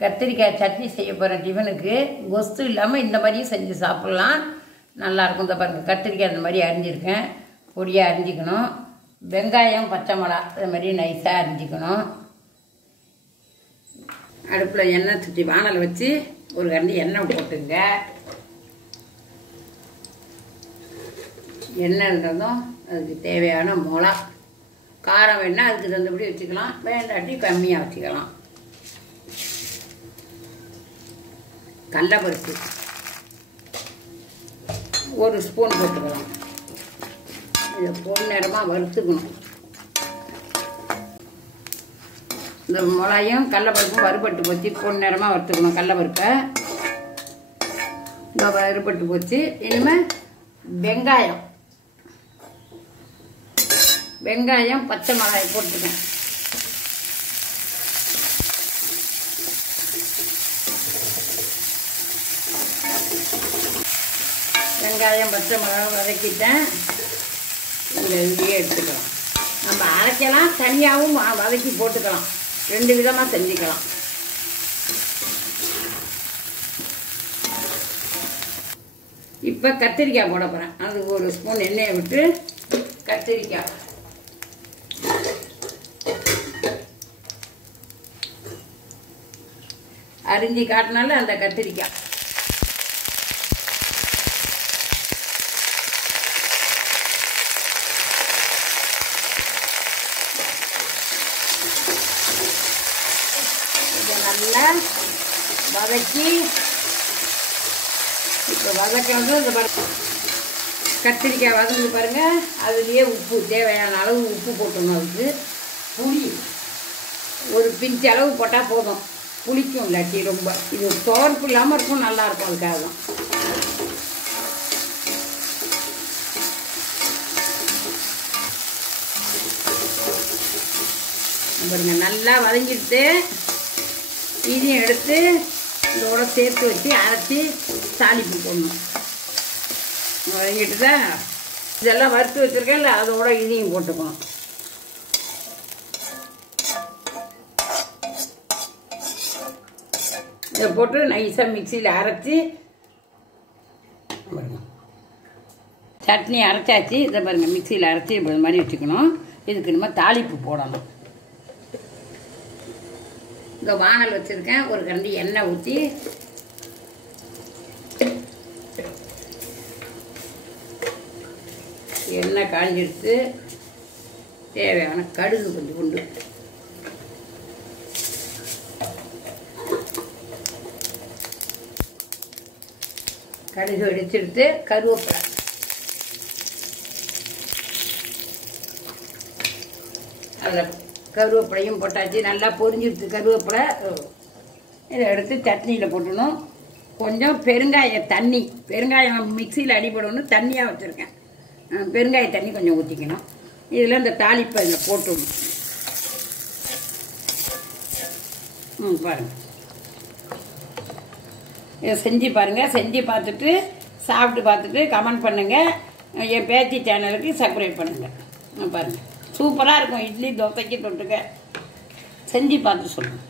கத்திரிக்காய் சட்னி செய்ய போகிறேன் டிஃபனுக்கு. கொஸ்து இல்லாமல் இந்த மாதிரியும் செஞ்சு சாப்பிட்லாம், நல்லாயிருக்கும். இந்த பாருங்கள், கத்திரிக்காய் இந்த மாதிரி அரிஞ்சிருக்கேன், பொடியாக அரிஞ்சிக்கணும். வெங்காயம் பச்சை மிளகா இது மாதிரி நைஸாக அரிஞ்சிக்கணும். அடுப்பில் எண்ணெய் சுற்றி வானல் வச்சு ஒரு கரண்டி எண்ணெய் போட்டுங்க. எண்ணெய் இருந்ததும் அதுக்கு தேவையான மிளகா, காரம் வேணால் அதுக்கு தகுந்தபடி வச்சுக்கலாம், வேண்டாட்டி கம்மியாக வச்சுக்கலாம். கடலைப்பருப்பு ஒரு ஸ்பூன் போட்டுக்கலாம். இதை பொன்னிறமாக வறுத்துக்கணும். இந்த மிளகாயும் கடலைப்பருப்பும் வறுபட்டு போச்சு, பொன்னிறமாக வறுத்துக்கணும். கடலைப்பருப்பை இந்த வறுபட்டு போச்சு. இனிமேல் வெங்காயம் பச்சை மிளகாய் போட்டுக்கேன். வெங்காயம் பச்சை மிளகாய் வதக்கிட்டேன். இந்த இதுலேயே எடுத்துக்கலாம். நம்ம அரைக்கலாம், தனியாகவும் வதக்கி போட்டுக்கலாம், ரெண்டு விதமாக செஞ்சுக்கலாம். இப்போ கத்திரிக்காய் போட போகிறேன். அதுக்கு ஒரு ஸ்பூன் எண்ணெயை விட்டு கத்திரிக்காய் அரிஞ்சி காட்டினால அந்த கத்திரிக்காய் இதை நல்லா வதக்கி, இப்போ வதக்கிறது இந்த கத்திரிக்காய் வதங்கி பாருங்கள். அதுலேயே உப்பு, தேவையான அளவு உப்பு போட்டணும். அதுக்கு புளி ஒரு பிஞ்சு அளவு போட்டால் போதும், புளிக்கும் இல்லாட்டி ரொம்ப. இது துவர்ப்பு இல்லாமல் இருக்கும், நல்லாயிருக்கும். அதுக்காக தான். பாருங்க, நல்லா வதங்கிட்டு இதையும் எடுத்து இதோட சேர்த்து வச்சு அரைச்சி தாளிப்பு போடணும். வதங்கிட்டு தான் இதெல்லாம் வறுத்து வச்சுருக்கேன் இல்லை, அதோட இதையும் போட்டுக்கணும். இதை போட்டு நைஸாக மிக்சியில் அரைச்சி சட்னி அரைச்சாச்சு. இதை பாருங்கள், மிக்சியில் அரைச்சி இப்படி மாதிரி வச்சுக்கணும். இதுக்கு நம்ம தாளிப்பு போடணும். இங்கே வானல் வச்சுருக்கேன், ஒரு கரண்டி எண்ணெய் ஊற்றி எண்ணெய் காஞ்சிடுத்து. தேவையான கடுகு கொஞ்சம் கொண்டு, கடுகு வெடிச்செடுத்து கருவேப்பிலை, அதில் கருவேப்பிலையும் போட்டாச்சு. நல்லா பொரிஞ்சிடுச்சு கருவேப்பிலை. இதை எடுத்து சட்னியில் போட்டணும். கொஞ்சம் பெருங்காயம் மிக்சியில் அடிபடணும், தண்ணியாக வச்சுருக்கேன். பெருங்காய தண்ணி கொஞ்சம் ஊற்றிக்கணும். இதில் இந்த தாளிப்பை இதில் போட்டுடணும். பாருங்கள், இதை செஞ்சு பாருங்கள். செஞ்சு பார்த்துட்டு சாப்பிட்டு பார்த்துட்டு கமெண்ட் பண்ணுங்கள். என் பேத்தி சேனலுக்கு சப்ஸ்கிரைப் பண்ணுங்கள். பாருங்கள், சூப்பராக இருக்கும். இட்லி தோசைக்கு தொட்டுக்க செஞ்சு பார்த்து சொல்லுங்கள்.